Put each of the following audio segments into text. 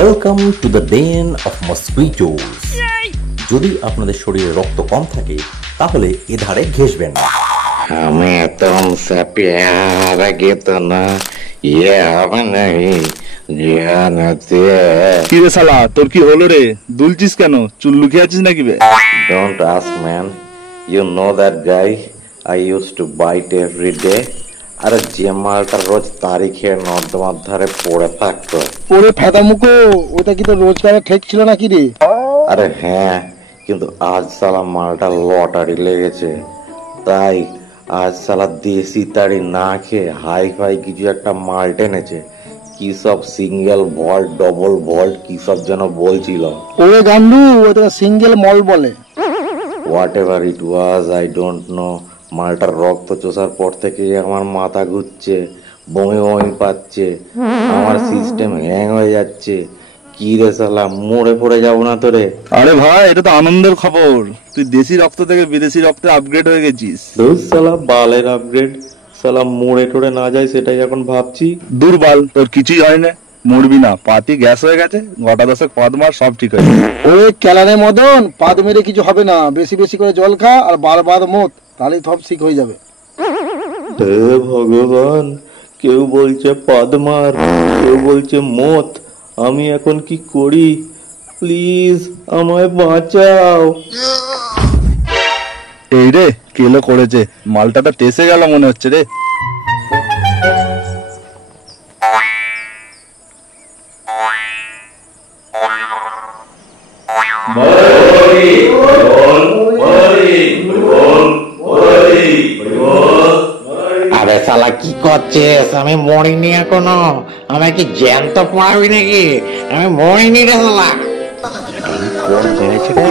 Welcome to the den of mosquitoes. যদি আপনাদের শরীরে রক্ত কম থাকে তাহলে এ ধারে ঘেঁষবেন না। हमें तुमसे प्यार कितना ये हम नहीं जानते। কি রে শালা, তোর কি হলো রে? দুলছিস কেন? চুল লুকিয়ে আছিস নাকি বে? Don't ask, man. You know that guy I used to bite every day. আরে যে মালটা রোজ তারিখে নর্দমার ধারে পড়ে থাকতো। ওরে ফেদা মুখো, ওটা কি তোর রোজগারের ঠেক ছিল নাকি রে? আরে হ্যাঁ, কিন্তু আজ সালা মালটা লটারি লেগেছে, তাই আজ সালা দেশি তাড়ি না খেয়ে হাই ফাই কিছু একটা মাল টেনেছে। কি সব সিঙ্গেল ভল্ট, ডবল ভল্ট কি সব যেন বলছিল। ওরে গান্ডু, ওটা সিঙ্গেল মল বলে। What ever it was, I don't know. মালটার রক্ত চোষার পর থেকে আমার মাথা ঘুরছে, বমি বমি পাচ্ছে, আমার সিস্টেম হ্যাং হয়ে যাচ্ছে। কি রে শালা, মরে পড়ে যাবো না তোরে? আরে ভাই, এটা তো আনন্দের খবর। তুই দেশি রক্ত থেকে বিদেশি রক্তে আপগ্রেড হয়ে গেছিস। ধুর শালা, বালের আপগ্রেড। শালা মরে টরে না যায় সেটাই এখন ভাবছি। দুর্বল, তোর কিছুই হয় না, মরবি না। পাতি গ্যাস হয়ে গেছে, গোটা দশেক পদ মার, সব ঠিক হয়ে যাবে। ওরে ক্যালানে মদন, পাদ মেরে কিছু হবে না। বেশি বেশি করে জল খা আর বারবার মত, তাহলেই সব ঠিক হয়ে যাবে। হে ভগবান, কেউ বলছে পদ্মার, কেউ বলছে মত। আমি এখন কি করি? প্লিজ আমায় বাঁচাও। এই রে, কেলো করেছে, মালটাটা টেসে গেল মনে হচ্ছে রে। আরে শালা কি করছিস? আমি মরিনি এখনো। আমায় কি জ্যান্ত পড়াবি নাকি? আমি মরিনি রে শালা। কোন জেনেছে রে?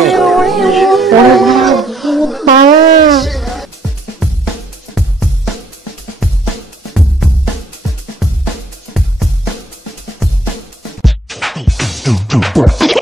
Boom, boom, boom.